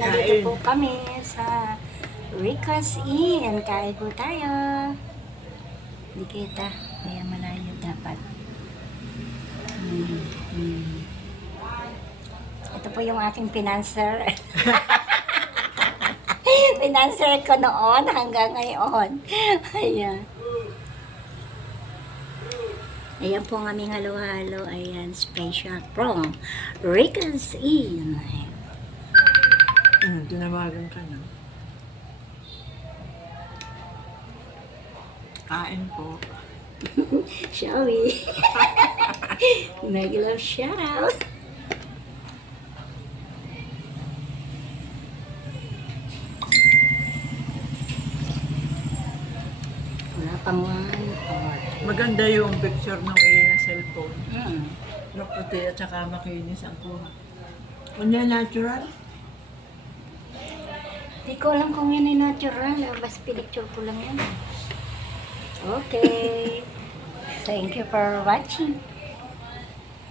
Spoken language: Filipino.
nandito po kami sa Rica's Inn. Kain po tayo. Hindi kita. Kaya malayo dapat. Ito po yung aking financer. Financer ko noon hanggang ngayon. Ayan. Ayan po ang aming halo-halo. Ayan, special from Rica's Inn. Tinawagan ka na. Kain po. Shall we? Mega love shout out. Wala pang 1 Maganda yung picture ng cellphone. hour. Maputi at saka makinis ang kuha. Kunya natural? Hindi ko alam kung yun ay natural. Basta pinicture ko lang yan. Okay. Thank you for watching.